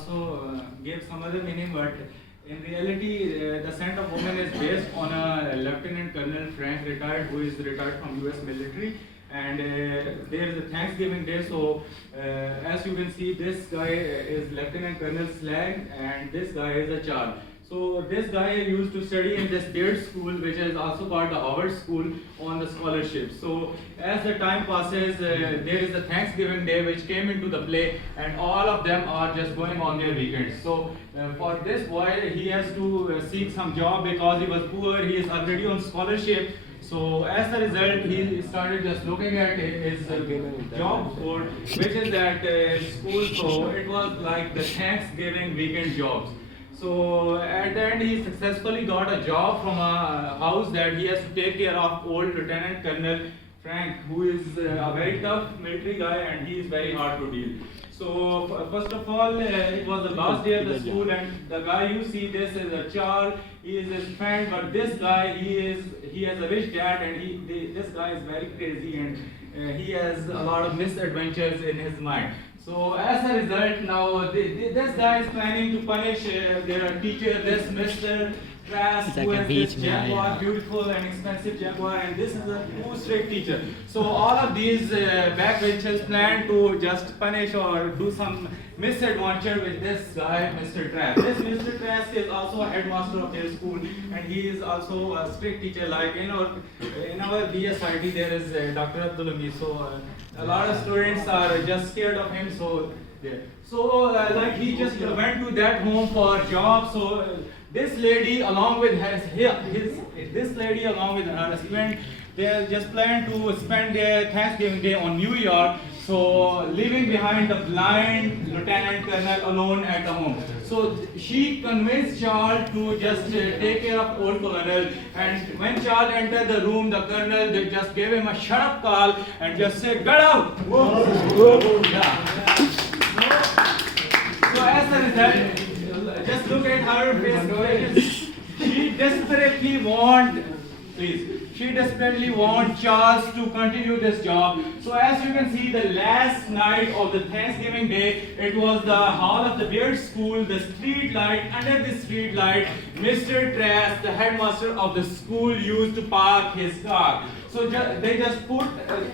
also gave some other meaning, but in reality, the Scent of Women is based on a Lieutenant Colonel Frank retired, who is retired from US military. And there is a Thanksgiving Day, so as you can see, this guy is Lieutenant Colonel Slag, and this guy is a Charles. So this guy used to study in this Beard School, which is also called the Howard School, on the scholarship. So as the time passes, there is a Thanksgiving Day which came into the play, and all of them are just going on their weekends. So for this boy, he has to seek some job because he was poor. He is already on scholarship. So as a result, he started just looking at his job board, which is at school. So it was like the Thanksgiving weekend jobs. So at the end, he successfully got a job from a house that he has to take care of old Lieutenant Colonel Frank, who is a very tough military guy, and he is very hard to deal. So first of all, it was the last day of the school, and the guy you see, this is a Charles. He is his friend, but this guy, he has a rich dad, and this guy is very crazy, and he has a lot of misadventures in his mind. So as a result, now this guy is planning to punish their teacher, this Mr. Trask, who has this Jaguar, beautiful and expensive Jaguar, and this is a too strict teacher. So all of these backbenchers plan to just punish or do some misadventure with this guy, Mr. Trask. This Mr. Trask is also a headmaster of their school, and he is also a strict teacher. Like in our BSIT, there is Dr. Abdul Hamid. So a lot of students are just scared of him. So like he just went to that home for job. So this lady along with her husband, they just planned to spend their Thanksgiving Day on New York. So leaving behind the blind Lieutenant Colonel alone at the home. So she convinced Charles to just take care of old Colonel. And when Charles entered the room, the Colonel, they just gave him a shut up call and just said, "Get out!" Yeah. So as a result, just look at her face. She desperately wants Charles to continue this job. So as you can see, the last night of the Thanksgiving Day, it was the hall of the Beard School, the street light. Under the street light, Mr. Trask, the headmaster of the school, used to park his car. So they just put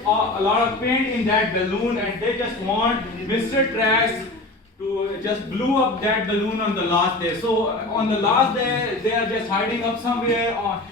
a lot of paint in that balloon, and they just want Mr. Trask to just blew up that balloon on the last day. So on the last day, they are just hiding up somewhere and